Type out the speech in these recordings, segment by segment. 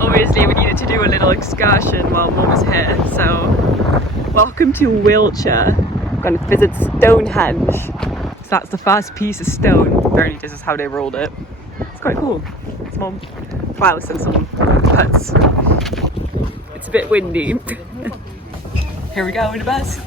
obviously we needed to do a little excursion while Mum was here. So welcome to Wiltshire. We're going to visit Stonehenge. So that's the first piece of stone. Apparently this is how they rolled it. It's quite cool. Small house and some huts. It's a bit windy. Here we go in the bus.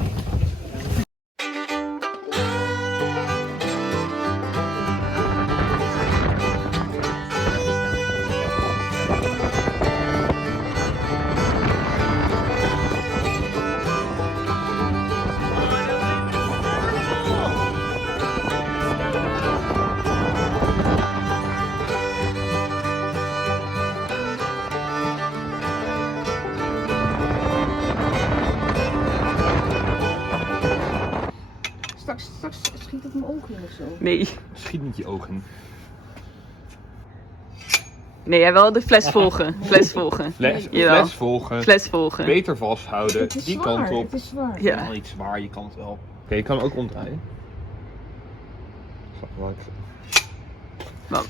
Straks schiet het mijn ogen of zo. Nee. Schiet niet je ogen. Nee, jij wel de fles volgen. Fles volgen. Fles volgen. Fles volgen. Beter vasthouden. Het is Die zwaar, kant op. Het is zwaar. Ja. Wel iets zwaar, je kan het wel. Oké, je kan hem ook omdraaien. Mum.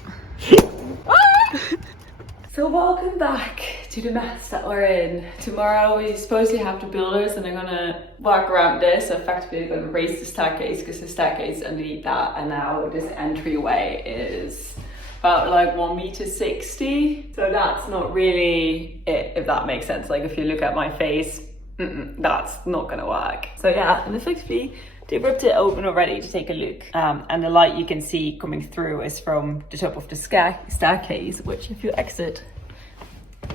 So welcome back to the mess that we're in. Tomorrow we supposedly have the builders and they're gonna work around this. So effectively they're gonna raise the staircase because the staircase is underneath that, and now this entryway is about like 1.60 meters. So that's not really it, if that makes sense. Like if you look at my face, that's not gonna work. So yeah, and effectively they ripped it open already to take a look. And the light you can see coming through is from the top of the staircase, which if you exit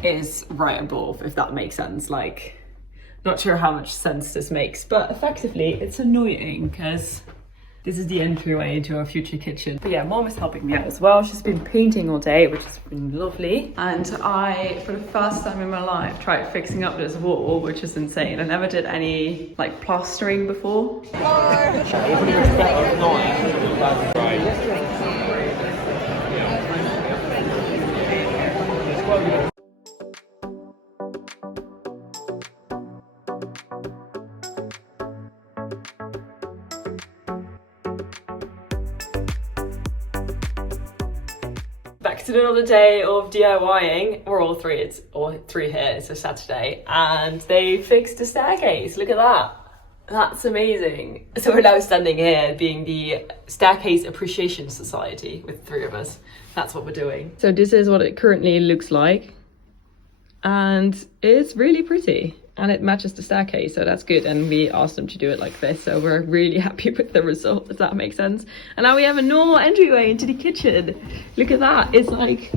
is right above, if that makes sense. Like, not sure how much sense this makes, but effectively it's annoying because this is the entryway into our future kitchen. But yeah, Mom is helping me out as well. She's been painting all day, which has been lovely. And I, for the first time in my life, tried fixing up this wall, which is insane. I never did any like plastering before. Back to another day of DIYing. We're all three, it's all three here, it's a Saturday, and they fixed the staircase. Look at that. That's amazing. So we're now standing here being the Staircase Appreciation Society with three of us. That's what we're doing. So this is what it currently looks like. And it's really pretty. And it matches the staircase, so that's good. And we asked them to do it like this, so we're really happy with the result, if that makes sense. And now we have a normal entryway into the kitchen. Look at that. It's like,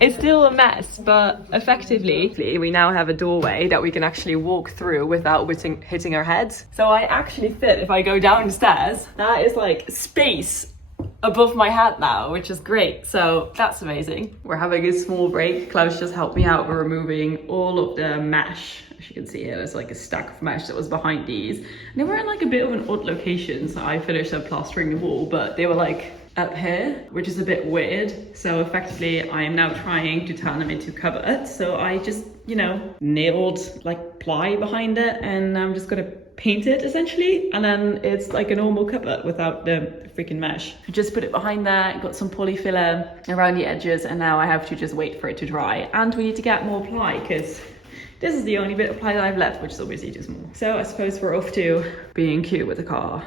it's still a mess, but effectively we now have a doorway that we can actually walk through without hitting our heads. So I actually fit, if I go down the stairs, that is like space above my head now, which is great. So that's amazing. We're having a small break. Klaus just helped me out. We're removing all of the mesh. As you can see here, there's like a stack of mesh that was behind these. And they were in like a bit of an odd location. So I finished up plastering the wall, but they were like up here, which is a bit weird. So effectively I am now trying to turn them into cupboards. So I just, you know, nailed like ply behind it, and I'm just gonna paint it essentially, and then it's like a normal cupboard without the freaking mesh. I just put it behind there, got some polyfiller around the edges, and now I have to just wait for it to dry. And we need to get more ply because this is the only bit of ply that I've left, which is obviously too small. So I suppose we're off to being cute with the car.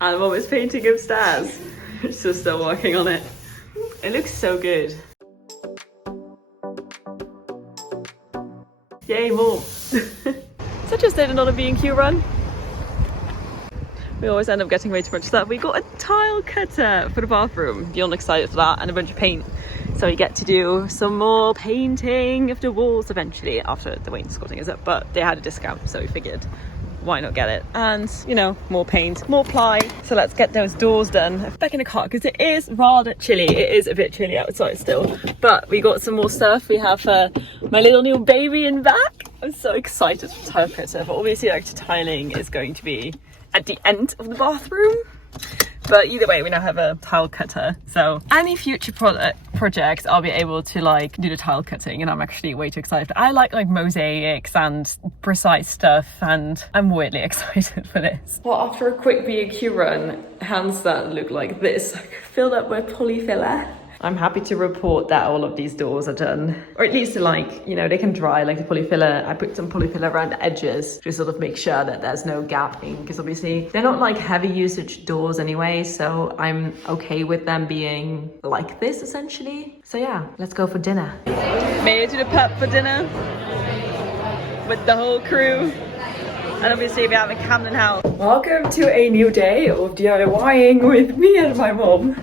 And Mum is painting upstairs. She's still working on it. It looks so good. Yay, Mum. So just did another B&Q run. We always end up getting way too much stuff. We got a tile cutter for the bathroom. Beyond excited for that, and a bunch of paint. So we get to do some more painting of the walls eventually after the wainscoting is up. But they had a discount, so we figured, why not get it? And, you know, more paint, more ply. So let's get those doors done. Back in the car, because it is rather chilly. It is a bit chilly outside still. But we got some more stuff. We have my little new baby in back. I'm so excited for tile cutter. But obviously, like, the tiling is going to be at the end of the bathroom. But either way, we now have a tile cutter. So any future projects, I'll be able to like do the tile cutting, and I'm actually way too excited. I like mosaics and precise stuff, and I'm weirdly excited for this. Well, after a quick B&Q run, hands that look like this, filled up with polyfiller. I'm happy to report that all of these doors are done, or at least like, you know, they can dry like the polyfiller. I put some polyfiller around the edges to sort of make sure that there's no gapping, because obviously they're not like heavy usage doors anyway, so I'm okay with them being like this essentially. So yeah, let's go for dinner. Made it to the pub for dinner with the whole crew. And obviously we have a Camden House. Welcome to a new day of DIYing with me and my mom.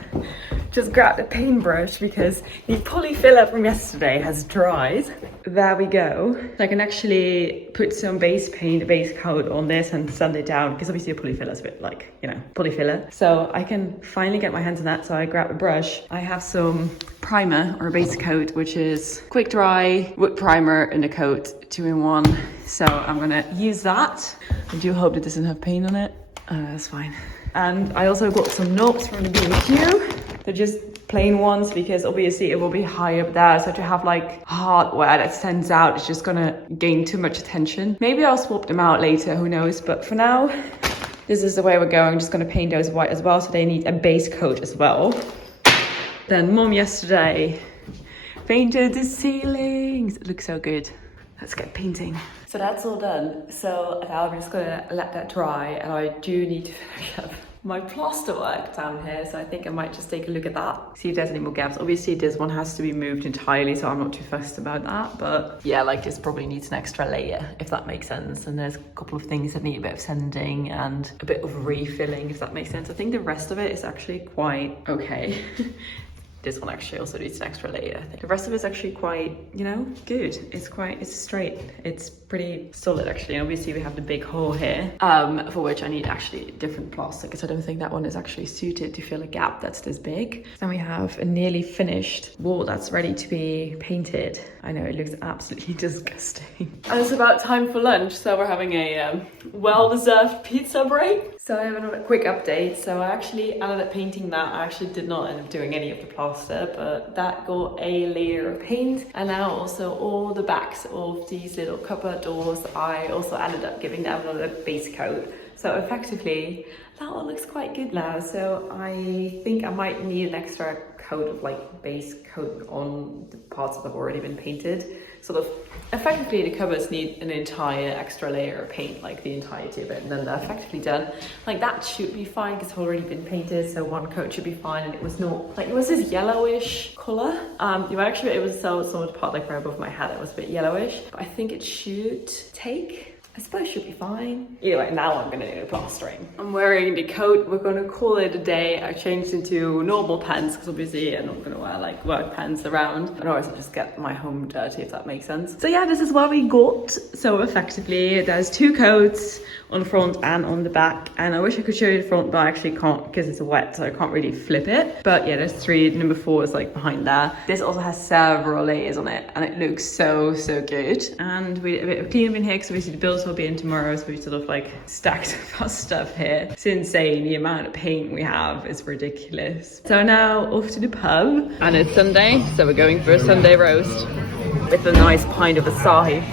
Just grabbed a paintbrush because the polyfiller from yesterday has dried. There we go. So I can actually put some base paint, base coat on this and sand it down, because obviously a polyfiller is a bit like, you know, polyfiller. So I can finally get my hands on that. So I grab a brush. I have some primer or a base coat, which is quick dry wood primer and a coat 2-in-1. So I'm gonna use that. I do hope it doesn't have paint on it. That's fine. And I also got some knobs from the B&Q. They're just plain ones, because obviously it will be high up there. So to have like hardware that stands out, it's just gonna gain too much attention. Maybe I'll swap them out later, who knows? But for now, this is the way we're going. I'm just gonna paint those white as well. So they need a base coat as well. Then mom yesterday painted the ceilings. It looks so good. Let's get painting. So that's all done. So now I'm just gonna let that dry, and I do need to finish up my plaster work down here, so I think I might just take a look at that, see if there's any more gaps. Obviously this one has to be moved entirely, so I'm not too fussed about that, but yeah, like this probably needs an extra layer, if that makes sense. And there's a couple of things that need a bit of sanding and a bit of refilling, if that makes sense. I think the rest of it is actually quite okay. This one actually also needs an extra layer. I think the rest of it's actually quite, you know, good. It's straight. It's pretty solid actually. And obviously we have the big hole here, for which I need actually different plastic, because I don't think that one is actually suited to fill a gap that's this big. Then we have a nearly finished wall that's ready to be painted. I know, it looks absolutely disgusting. And it's about time for lunch, so we're having a well-deserved pizza break. So I have another quick update. So I actually ended up painting that. I actually did not end up doing any of the plaster, but that got a layer of paint. And now also all the backs of these little cupboard doors, I also ended up giving them another base coat. So effectively, that one looks quite good now. So I think I might need an extra coat of like base coat on the parts that have already been painted. Sort of effectively the cupboards need an entire extra layer of paint, like the entirety of it, and then they're effectively done. Like that should be fine because it's already been painted, so one coat should be fine. And it was not like, it was this yellowish color. You might actually be able to tell some of the part like right above my head, it was a bit yellowish, but I think it should take, I suppose should be fine. Either way, now I'm gonna do the plastering. I'm wearing the coat, we're gonna call it a day. I changed into normal pants because obviously I'm not gonna wear like work pants around. Otherwise I'll just get my home dirty, if that makes sense. So yeah, this is what we got. So effectively there's two coats on the front and on the back. And I wish I could show you the front, but I actually can't because it's wet, so I can't really flip it. But yeah, there's three, number 4 is like behind there. This also has several layers on it and it looks so good. And we did a bit of cleanup in here because obviously the bills will be in tomorrow, so we sort of like stacked our stuff here. It's insane, the amount of paint we have is ridiculous. So now off to the pub, and it's Sunday, so we're going for a Sunday roast with a nice pint of Asahi.